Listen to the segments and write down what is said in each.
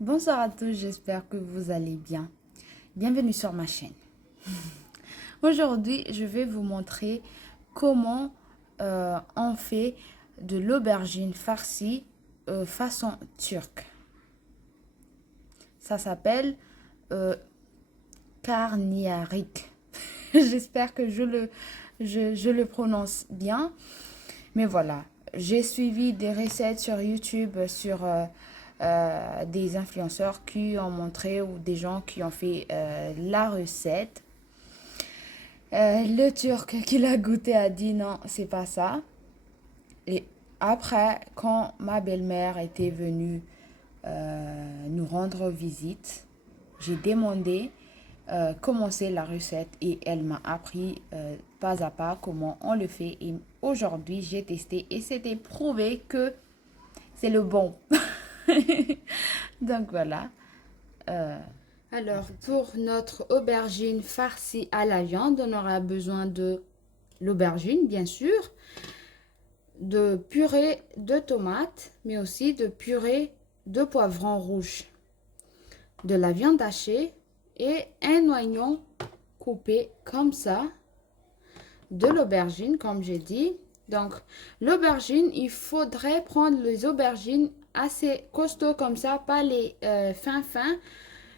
Bonsoir à tous, j'espère que vous allez bien. Bienvenue sur ma chaîne. Aujourd'hui, je vais vous montrer comment on fait de l'aubergine farcie façon turque. Ça s'appelle karnıyarık. J'espère que je le prononce bien. Mais voilà, j'ai suivi des recettes sur YouTube, sur des influenceurs qui ont montré ou des gens qui ont fait la recette. Le Turc qui l'a goûté a dit non, c'est pas ça. Et après, quand ma belle-mère était venue nous rendre visite, j'ai demandé comment c'est la recette et elle m'a appris pas à pas comment on le fait. Et aujourd'hui, j'ai testé et c'était prouvé que c'est le bon. Donc voilà. Euh, Alors, pour notre aubergine farcie à la viande, on aura besoin de l'aubergine, bien sûr, de purée de tomates, mais aussi de purée de poivrons rouges, de la viande hachée et un oignon coupé comme ça, de l'aubergine, comme j'ai dit. Donc, l'aubergine, il faudrait prendre les aubergines assez costauds comme ça, pas les fins,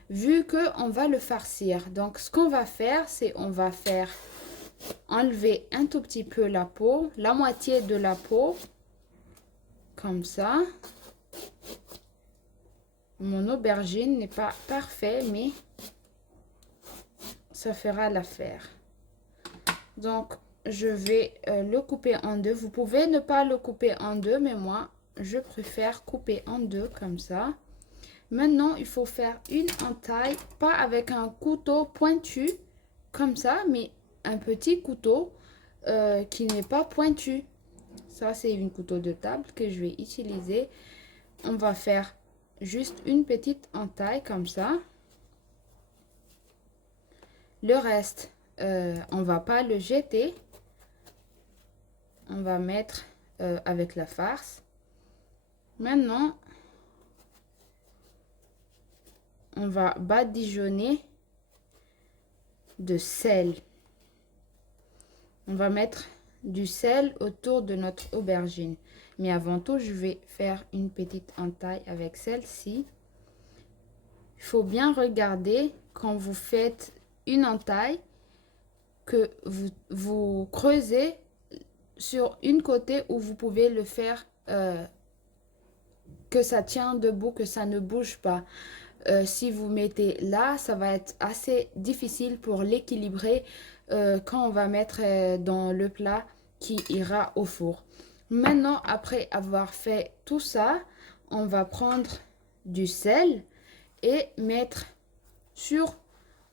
vu qu'on va le farcir. Donc, ce qu'on va faire, c'est on va faire enlever un tout petit peu la peau, la moitié de la peau, comme ça. Mon aubergine n'est pas parfait, mais ça fera l'affaire. Donc, je vais le couper en deux. Vous pouvez ne pas le couper en deux, mais moi, je préfère couper en deux comme ça. Maintenant, il faut faire une entaille, pas avec un couteau pointu, comme ça, mais un petit couteau qui n'est pas pointu. Ça, c'est une couteau de table que je vais utiliser. On va faire juste une petite entaille comme ça. Le reste, on va pas le jeter. On va mettre avec la farce. Maintenant, on va badigeonner de sel. On va mettre du sel autour de notre aubergine. Mais avant tout, je vais faire une petite entaille avec celle-ci. Il faut bien regarder quand vous faites une entaille que vous creusez sur une côté où vous pouvez le faire que ça tient debout, que ça ne bouge pas. Si vous mettez là, ça va être assez difficile pour l'équilibrer quand on va mettre dans le plat qui ira au four. Maintenant, après avoir fait tout ça, on va prendre du sel et mettre sur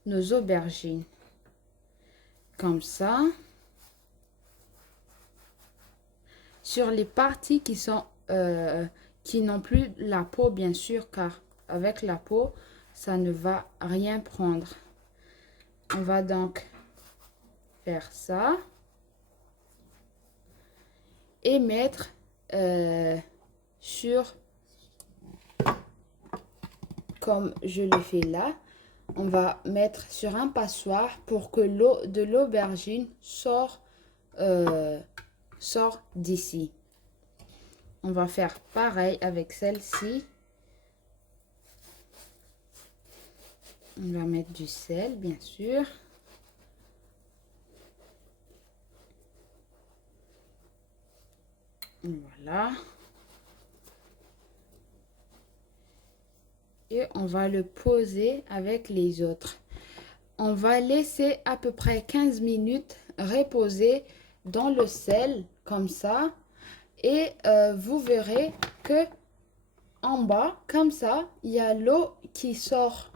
nos aubergines. Comme ça. Sur les parties qui n'ont plus la peau, bien sûr, car avec la peau, ça ne va rien prendre. On va donc faire ça et mettre sur, comme je le fais là, on va mettre sur un passoire pour que l'eau de l'aubergine sort d'ici. On va faire pareil avec celle-ci. On va mettre du sel, bien sûr. Voilà. Et on va le poser avec les autres. On va laisser à peu près 15 minutes reposer dans le sel, comme ça. Et vous verrez que en bas, comme ça, il y a l'eau qui sort.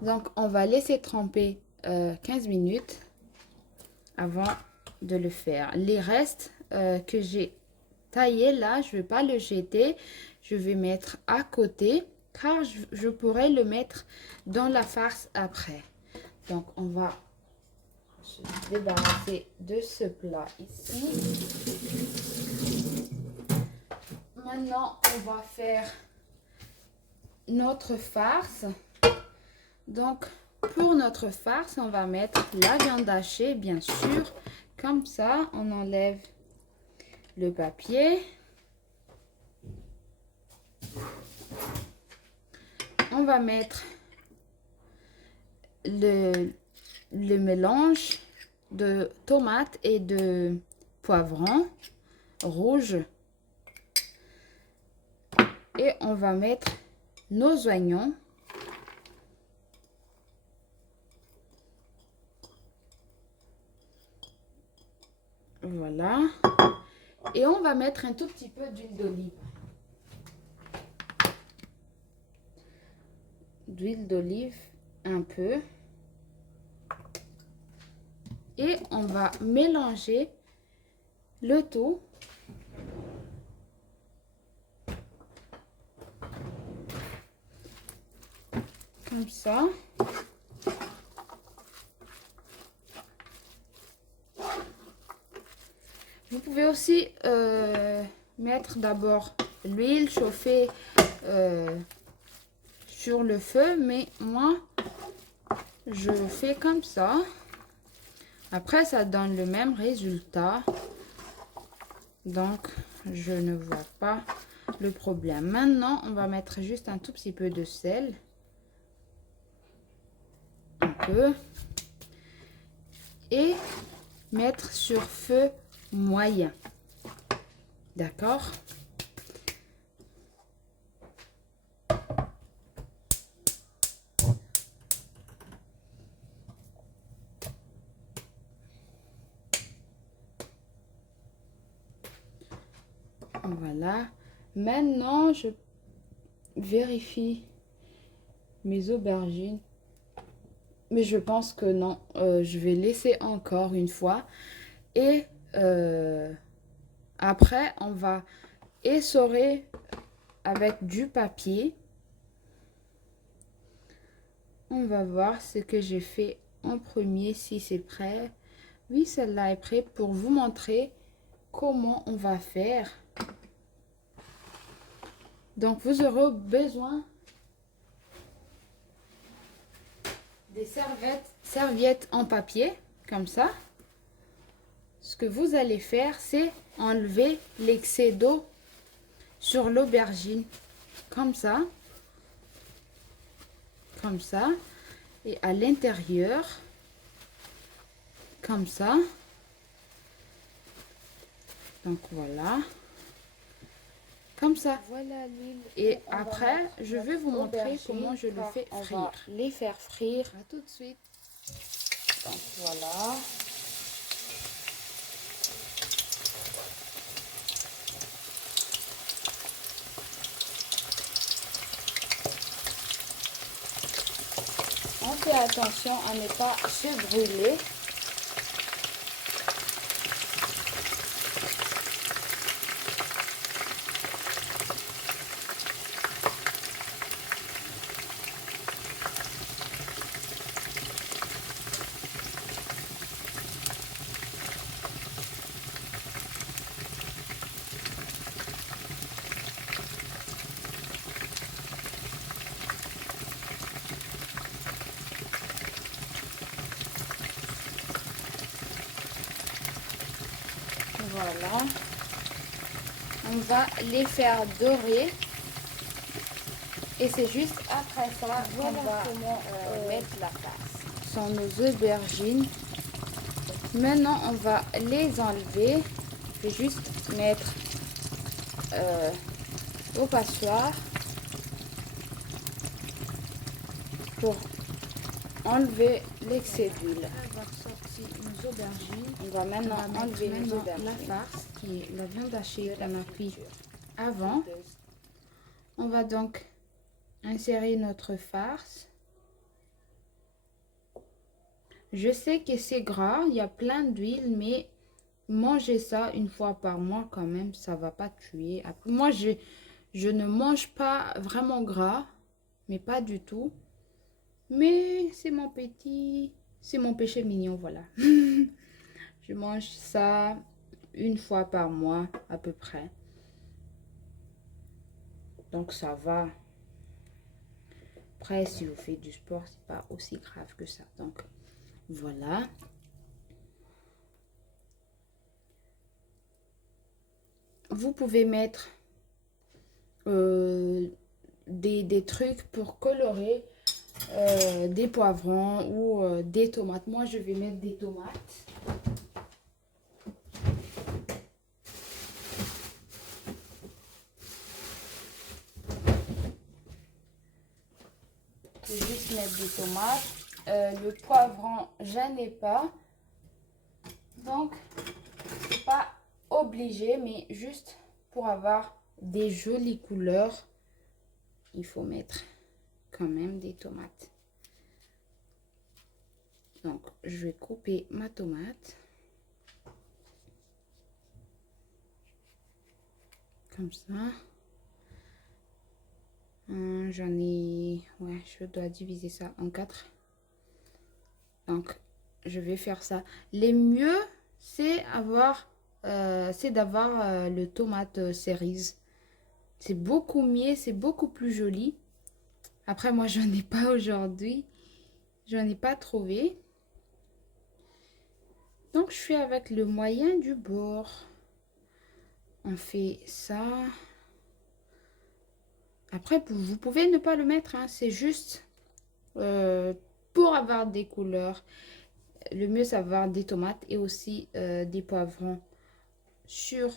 Donc, on va laisser tremper 15 minutes avant de le faire. Les restes que j'ai taillés là, je ne vais pas le jeter. Je vais mettre à côté car je pourrais le mettre dans la farce après. Donc, on va se débarrasser de ce plat ici. Maintenant, on va faire notre farce. Donc, pour notre farce, on va mettre la viande hachée, bien sûr. Comme ça, on enlève le papier. On va mettre le mélange de tomates et de poivrons rouges. Et on va mettre nos oignons. Voilà. Et on va mettre un tout petit peu d'huile d'olive. D'huile d'olive, un peu. Et on va mélanger le tout. Comme ça. Vous pouvez aussi mettre d'abord l'huile chauffée sur le feu, mais moi, je fais comme ça. Après, ça donne le même résultat. Donc, je ne vois pas le problème. Maintenant, on va mettre juste un tout petit peu de sel. Un peu. Et mettre sur feu moyen. D'accord? Voilà. Maintenant, je vérifie mes aubergines. Mais je pense que non. Je vais laisser encore une fois. Et après, on va essorer avec du papier. On va voir ce que j'ai fait en premier, si c'est prêt. Oui, celle-là est prête pour vous montrer comment on va faire. Donc, vous aurez besoin des serviettes en papier, comme ça. Ce que vous allez faire, c'est enlever l'excès d'eau sur l'aubergine, comme ça. Comme ça. Et à l'intérieur, comme ça. Donc, voilà. Comme ça. Voilà l'huile. Et après, je vais vous montrer comment je le fais On frire. va les faire frire. À tout de suite. Donc voilà. On fait attention à ne pas se brûler. Voilà. On va les faire dorer. Et c'est juste après ça qu'on va mettre la farce. Ce sont nos aubergines. Maintenant, on va les enlever. Je vais juste mettre au passoire pour enlever l'excès d'huile. Avoir sorti nos aubergines. On va maintenant On va enlever mettre nos maintenant la aubergines. farce, qui est la viande hachée de la qu'on a pris friture. avant. On va donc insérer notre farce. Je sais que c'est gras, il y a plein d'huile, mais manger ça une fois par mois quand même, ça va pas tuer. Après, moi, je ne mange pas vraiment gras, mais pas du tout. Mais c'est mon péché mignon, voilà. Je mange ça une fois par mois à peu près. Donc ça va. Après, si vous faites du sport, c'est pas aussi grave que ça. Donc, voilà. Vous pouvez mettre des trucs pour colorer, des poivrons ou des tomates. Moi, je vais mettre des tomates. Je vais juste mettre des tomates. Le poivron, j'en ai pas. Donc, c'est pas obligé, mais juste pour avoir des jolies couleurs, il faut mettre quand même des tomates. Donc, je vais couper ma tomate. Comme ça. J'en ai... Ouais, je dois diviser ça en 4. Donc, je vais faire ça. Les mieux, c'est d'avoir le tomate cerise. C'est beaucoup mieux, c'est beaucoup plus joli. Après, moi, j'en ai pas aujourd'hui. J'en ai pas trouvé. Donc, je fais avec le moyen du bord. On fait ça. Après, vous pouvez ne pas le mettre, hein. C'est juste pour avoir des couleurs. Le mieux, c'est avoir des tomates et aussi des poivrons sur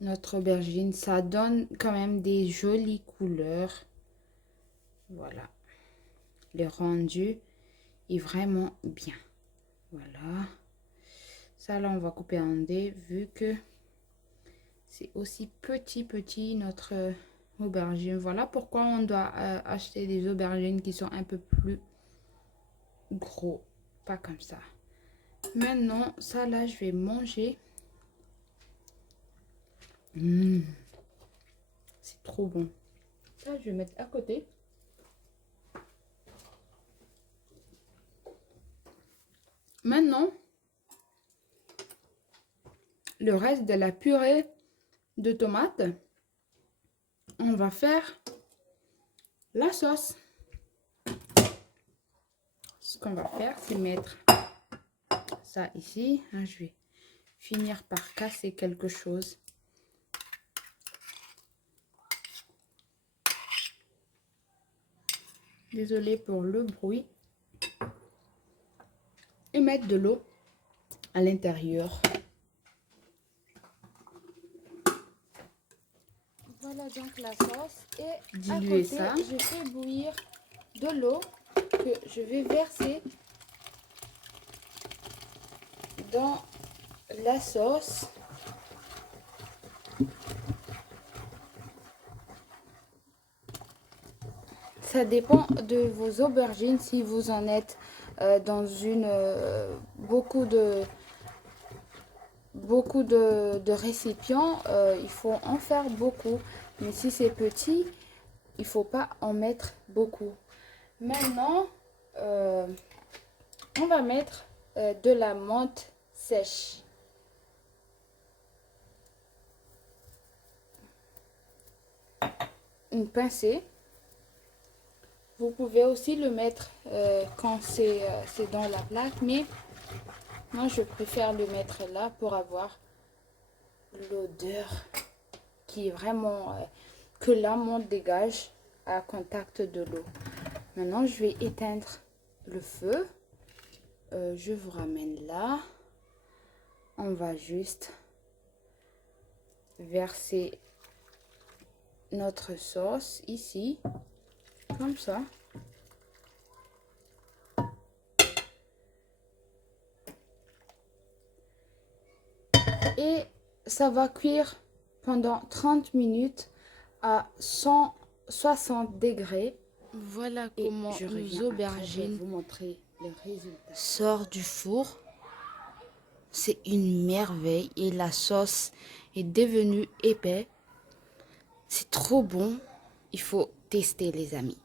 notre aubergine. Ça donne quand même des jolies couleurs. Voilà. Le rendu est vraiment bien. Voilà. Ça, là, on va couper en dés vu que c'est aussi petit notre aubergine. Voilà pourquoi on doit acheter des aubergines qui sont un peu plus gros. Pas comme ça. Maintenant, ça, là, je vais manger. C'est trop bon. Ça, je vais mettre à côté. Maintenant, le reste de la purée de tomates, on va faire la sauce. Ce qu'on va faire, c'est mettre ça ici. Je vais finir par casser quelque chose. Désolée pour le bruit. Et mettre de l'eau à l'intérieur. Voilà donc la sauce. Et diluer ça. Je fais bouillir de l'eau que je vais verser dans la sauce. Ça dépend de vos aubergines. Si vous en êtes dans une beaucoup de récipients, il faut en faire beaucoup. Mais si c'est petit, il faut pas en mettre beaucoup. Maintenant, on va mettre de la menthe sèche. Une pincée. Vous pouvez aussi le mettre quand c'est dans la plaque, mais moi je préfère le mettre là pour avoir l'odeur qui est vraiment que la menthe dégage à contact de l'eau. Maintenant je vais éteindre le feu. Je vous ramène là. On va juste verser notre sauce ici. Comme ça. Et ça va cuire pendant 30 minutes à 160 degrés. Voilà comment nos aubergines vous montrer le résultat. Sort du four. C'est une merveille et la sauce est devenue épais. C'est trop bon. Il faut tester les amis.